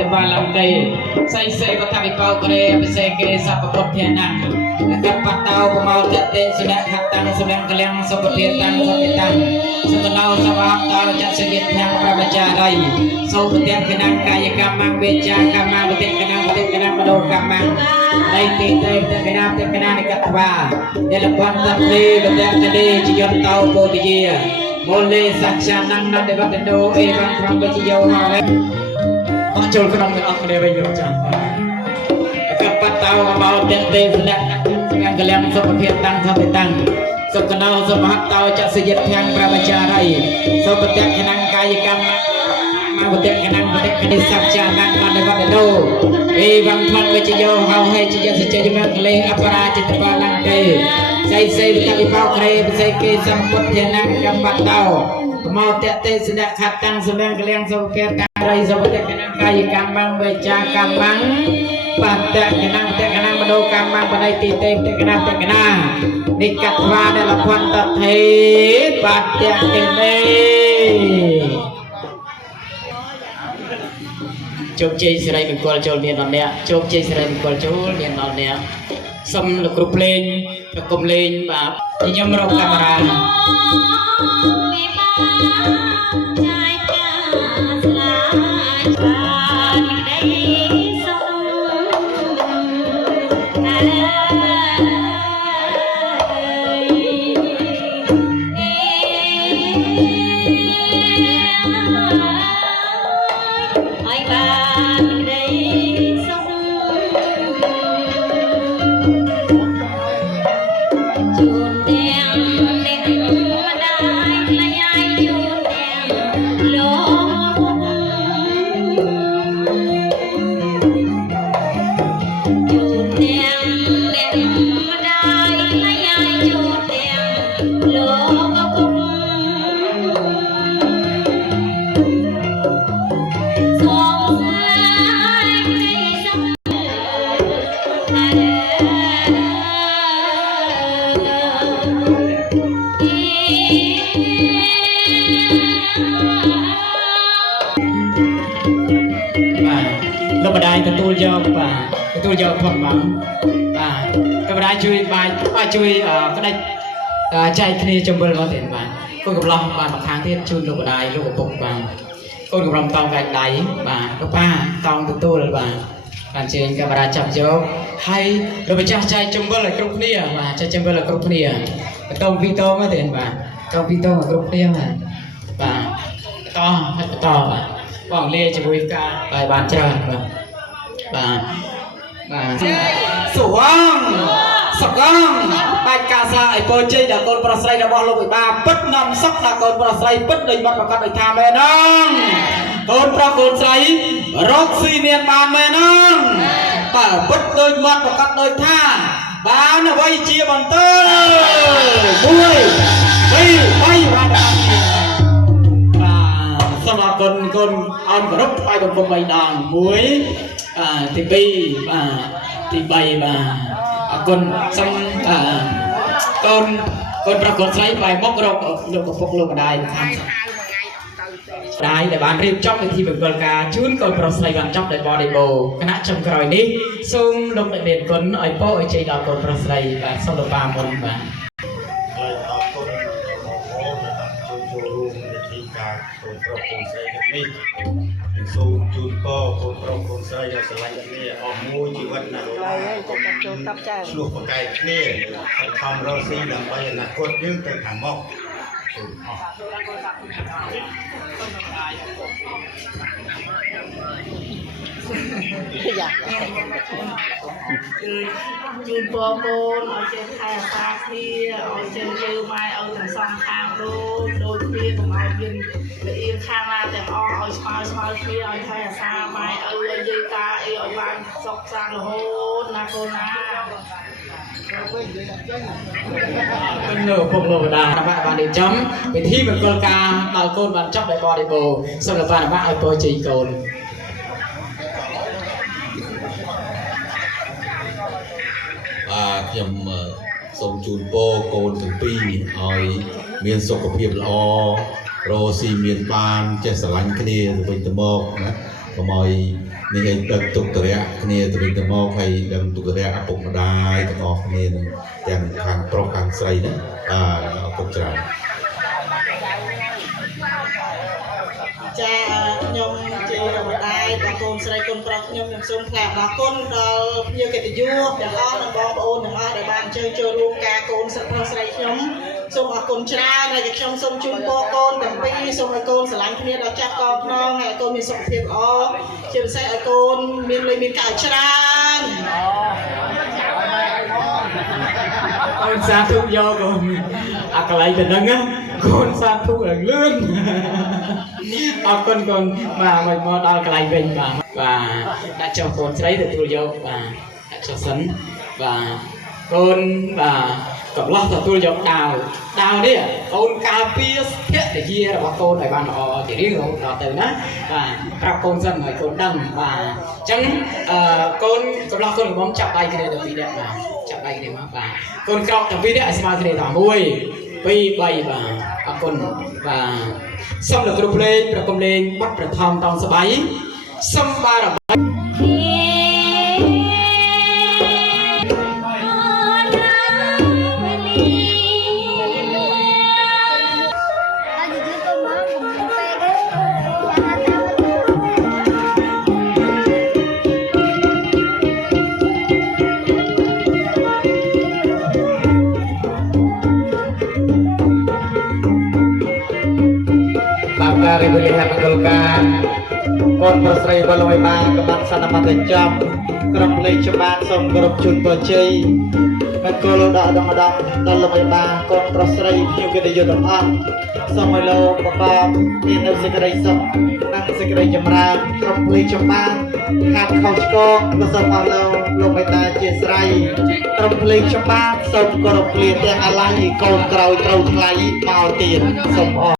តបាឡំកេសៃសេក៏ថាវិបោក្រេពិសេសគេសពពុទ្ធធានៈកបតោប្រមោទតេសុនៈខតាំងសុនៈកលាំងសុពភាតាំងសុពិតាំងសុកណោសវាតោចសិយិធាំងប្រមចារៃសូមទាំងគណៈកាយកម្មវេចាកម្មវតិគណៈវតិគណៈមនោកម្មដៃទីទេគណៈទេគណៈនិកត្វាដែលលំតាព្រៃបតកលេជាយន្តោបោទិយាមូលេសច្ចានំណដេវតនោអេវងក្នុងវិជ្ជាមកវិញអស់ចូលក្នុងទាំងអស់គ្នាវិញលោកចាកបតោបោតទេសុនៈស្ងាកលាំងសុភភាតាំងសុពិតាំងសុកណោសុមហតោចសិយិធាំងប្រមចារៃសុបតៈគណៈកាយកម្មមកតេគណៈវតិគណៈសច្ចានំណដេវតនោអេវងក្នុងវិជ្ជាហៅហេជាសច្ចយមកលេអបរាជិតបាលង្កេសៃសេវិតវិបោក្រេពិសេសគេសម្ពុទ្ធធានៈកម្មបតោប្រមោទតេសុនៈខតាំងសុនៈកលាំងសុភភាតាំងរៃសុបតៈគណៈកាយកម្មវេចាកម្មបតៈគណៈតេគណៈមនោកម្មបដៃទីទេតេគណៈតេគណៈនិកត្វាដែលលភន្តថេបតៈគនេជោគជ័យសិរីមង្គលចូលមានដល់អ្នកជោគជ័យសិរីមង្គលចូលមានដល់អ្នកសូមលោកគ្រូភ្លេងប្រគំលេងបាទខ្ញុំរកកាមេរ៉ាទទួលយកបាទទទួលយកផងបងបាទកាមេរ៉ាជួយបាយជួយក្តិចចែកគ្នាជំវិលមកទៀតបាទកូនកំឡោះបាទមកខាងទៀតជួយលោកម្ដាយលោកឪពុកបាទកូនកំឡោះតោងកាច់ដៃបាទលោកប៉ាតោងទទួលបាទបានជើញកាមេរ៉ាចាប់យកហើយលោកម្ចាស់ចែកជំវិលឲ្យគ្រប់គ្នាបាទចែកជំវិលឲ្យគ្រប់គ្នាតោងពីរតោងមកទៀតបាទតោងពីរតោងឲ្យគ្រប់គ្នាបាទបន្តបាទបងលាជាមួយការឲ្យបានច្រើនបាទបាទសុវងសកងបាច់ការសាឲ្យពោជ័យដល់កូនប្រុសស្រីរបស់លោកវិបាពិតនាំសុខដល់កូនប្រុសស្រីពិតដោយបាត់ប្រកាសដោយថាមែនអងកូនប្រុសកូនស្រីរកស៊ីមានបានមែនអងបើពិតដោយបាត់ប្រកាសដោយថាបានអ្វីជាបន្ត1 2 3បាទសូមអរគុណកូនអនគោរពថ្វាយបង្គំ3ដង1ទី2បាទទី3បាទអរគុណសូមកូនប្រុសកូនស្រីបែរមុខរកលោកឪពុកលោកម្ដាយខាងដែលបានរៀបចំពិធីមង្គលការជូនកូនប្រុសស្រីបានចប់ដោយបរិបូរណ៍គណៈចុងក្រោយនេះសូមលោកអ្នកមានគុណឲ្យពរឲ្យជ័យដល់កូនប្រុសស្រីបាទសូមលោកប៉ាមុនបាទកូនស្រីនេះសូមជូនពរកូនប្រុសកូនស្រីឲ្យស្រឡាញ់គ្នាអស់មួយជីវិតណាលោកចូលតាប់ចាឆ្លោះប្រកែកគ្នាខំរកស៊ីដើម្បីអនាគតយើងទៅខាងមុខសូមអរជូនពរកូនឲ្យចេះថែរក្សាគ្នាឲ្យចេះជឿម៉ែឲ្យទាំងសងខាងដូចគ្នាកុំឲ្យមានលៀងខាងណាទាំងអស់ឲ្យស្មើគ្នាឲ្យថែរក្សាម៉ែឲ្យយាយតាអីឲ្យបានសុខសាន្តរហូតណាកូនណាគុណលោកពុកលោកម្ដាយបានរៀបចំពិធីមង្គលការដល់កូនបានចប់ដោយបរិបូរណ៍សូមលោកបានឲ្យពរជ័យកូនខ្ញុំសូមជូនពរកូនទាំងពីរឲ្យមានសុខភាពល្អរកស៊ីមានបានចេះស្រឡាញ់គ្នាទៅវិញទៅមកណា កុំឲ្យនេះឲ្យដឹកទុកតរៈគ្នាទៅវិញទៅមកហើយដឹងទុកតរៈឪពុកម្ដាយទាំងអស់គ្នានឹងទាំងខាងប្រុសខាងស្រីណាបាទអរគុណច្រើន ចាខ្ញុំជាម្ដាយបងកូនស្រីកូនប្រុសខ្ញុំសូមថ្លែងអរគុណដល់ភ្ញៀវកិត្តិយសទាំងអស់និងបងប្អូនទាំងអស់ដែលបានអញ្ជើញចូលរួមការកូនស្រីស្រីខ្ញុំសូមអរគុណច្រើនហើយខ្ញុំសូមជូនពរកូនទាំងពីរសូមឲ្យកូនស្រឡាញ់គ្នាដល់ចាស់កខ្នងហើយកូនមានសុខភាពល្អជាពិសេសឲ្យកូនមានលុយមានកាយច្រើន con xa thu vô con cái lấy từ nâng á con xa thu là lươn con mà mày mò đo cái lấy bên và đã cho con lấy từ thu vô và đã cho sấn và con và cầm lót từ thu vô đào đi à con cà phê thiết để chia là con phải bàn họ chỉ riêng rồi đó từ đó và gặp con dân rồi con đằng và chẳng con lót con bóng chặt tay cái này được vì đẹp mà chặt tay cái này mà và con cọc trong video sẽ mang cái này mùi bay bay và con và xong được group lên bắt được thom tòng sấy xong ba là dari pilihan menggolkan kon berseri baloi ba kemat sana mata jam kerap lei cepat som grup chun bocei menggol dak dong dalam ba kon berseri hiu gede yo dong an som lo bakam in no sekerai som nang sekerai jamran kerap lei cepat hak khau skong ko som lo lo mai taជាស្រ័យក្រុមភ្លេងច្បាប់សូមគោរពលាទាំងអាឡ័យកូនក្រោយត្រូវថ្លៃមកទៀតសូម